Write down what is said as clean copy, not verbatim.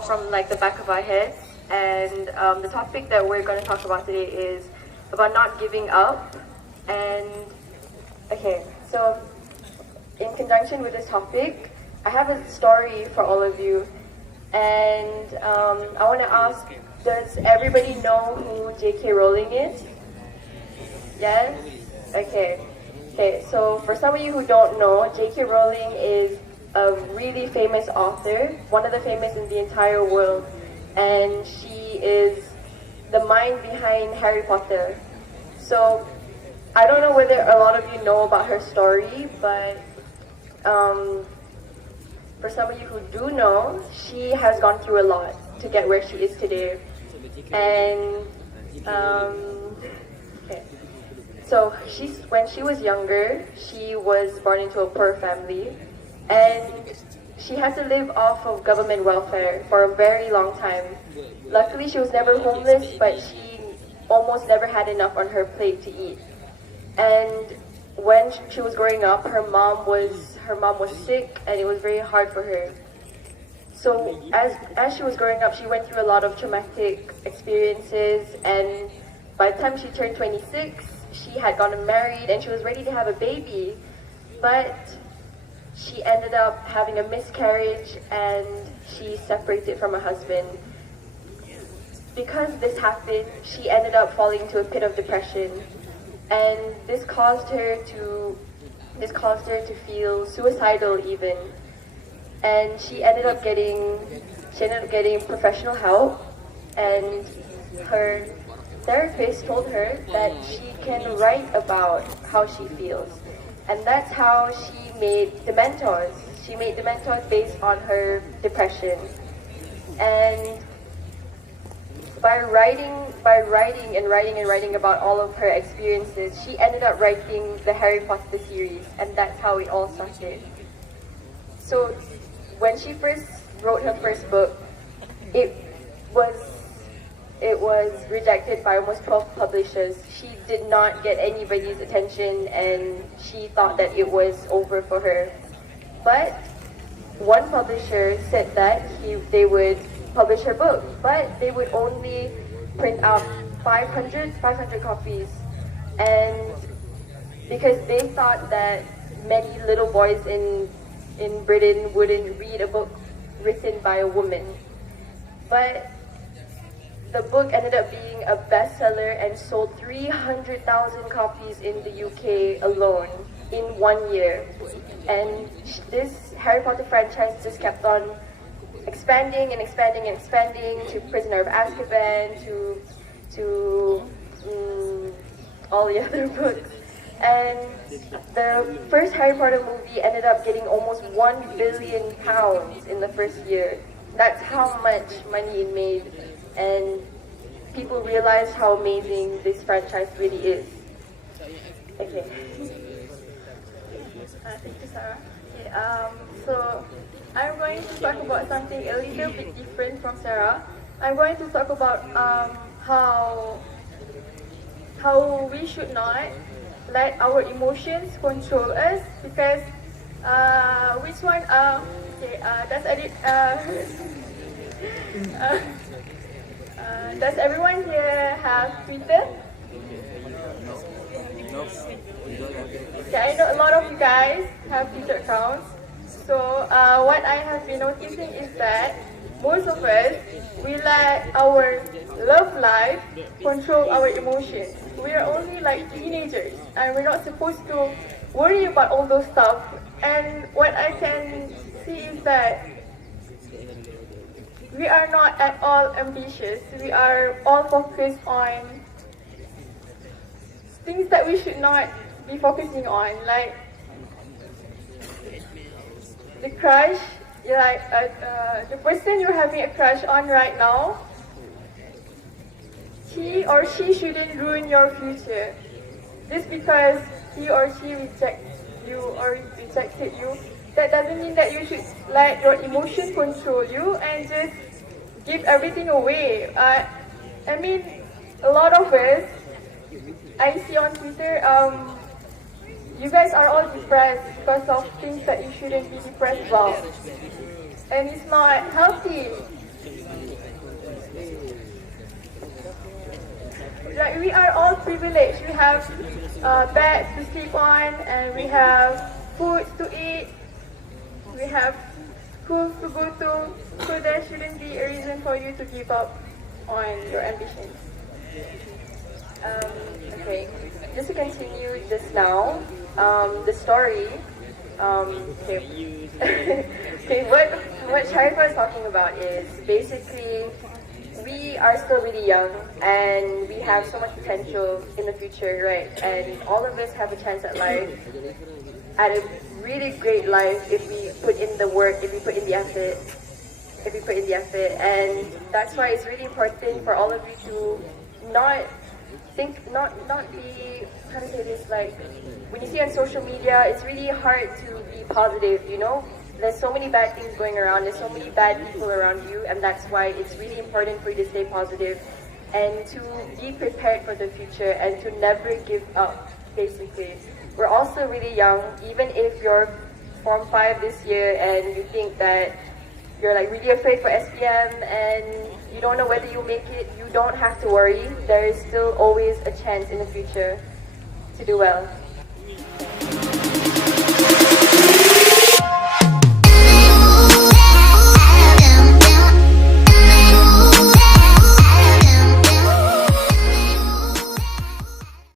all from like the back of our heads. And the topic that we're going to talk about today is about not giving up. And okay, so in conjunction with this topic, I have a story for all of you. And I want to ask, does everybody know who J.K. Rowling is? Yes? Okay. Okay, so for some of you who don't know, J.K. Rowling is a really famous author, one of the famous in the entire world, and she is the mind behind Harry Potter. So I don't know whether a lot of you know about her story, but for some of you who do know, she has gone through a lot to get where she is today. And okay. So when she was younger, she was born into a poor family, and she had to live off of government welfare for a very long time. Luckily, she was never homeless, but she almost never had enough on her plate to eat. And when she was growing up, her mom was sick, and it was very hard for her. So as she was growing up, she went through a lot of traumatic experiences, and by the time she turned 26, she had gotten married and she was ready to have a baby, but she ended up having a miscarriage and she separated from her husband. Because this happened, she ended up falling into a pit of depression, and this caused her to feel suicidal even. And she ended up getting professional help, and her therapist told her that she can write about how she feels. And that's how she made Dementors. She made Dementors based on her depression. And by writing about all of her experiences, she ended up writing the Harry Potter series, and that's how it all started. So when she first wrote her first book, it was rejected by almost 12 publishers. She did not get anybody's attention, and she thought that it was over for her. But one publisher said that they would publish her book, but they would only print out 500 copies. And because they thought that many little boys in Britain wouldn't read a book written by a woman. But the book ended up being a bestseller and sold 300,000 copies in the UK alone in 1 year. And this Harry Potter franchise just kept on expanding and expanding and expanding to Prisoner of Azkaban, to all the other books. And the first Harry Potter movie ended up getting almost £1 billion in the first year. That's how much money it made, and people realized how amazing this franchise really is. Okay. Thank you, Sarah. Okay, so I'm going to talk about something a little bit different from Sarah. I'm going to talk about how we should not let our emotions control us, because which one? Does everyone here have Twitter? Okay, I know a lot of you guys have Twitter accounts. So what I have been noticing is that most of us, we let our love life control our emotions. We are only like teenagers, and we're not supposed to worry about all those stuff. And what I can see is that we are not at all ambitious. We are all focused on things that we should not be focusing on, like the crush. Like the person you're having a crush on right now, he or she shouldn't ruin your future. Just because he or she rejects you or rejected you, that doesn't mean that you should let your emotion control you and just give everything away. I mean, a lot of us, I see on Twitter, you guys are all depressed because of things that you shouldn't be depressed about. And it's not healthy. Like we are all privileged. We have beds to sleep on, and we have food to eat. We have schools to go to. So there shouldn't be a reason for you to give up on your ambitions. Um, okay, just to continue just now, the story. Okay, okay. What Sharifa is talking about is basically we are still really young and we have so much potential in the future, right? And all of us have a chance at life, at a really great life if we put in the work, if we put in the effort, and that's why it's really important for all of you to not not be, how to say this, like when you see on social media, it's really hard to be positive, you know. There's so many bad things going around, there's so many bad people around you, and that's why it's really important for you to stay positive and to be prepared for the future and to never give up, basically. We're also really young. Even if you're Form 5 this year and you think that you're like really afraid for SPM and you don't know whether you'll make it, you don't have to worry. There is still always a chance in the future to do well.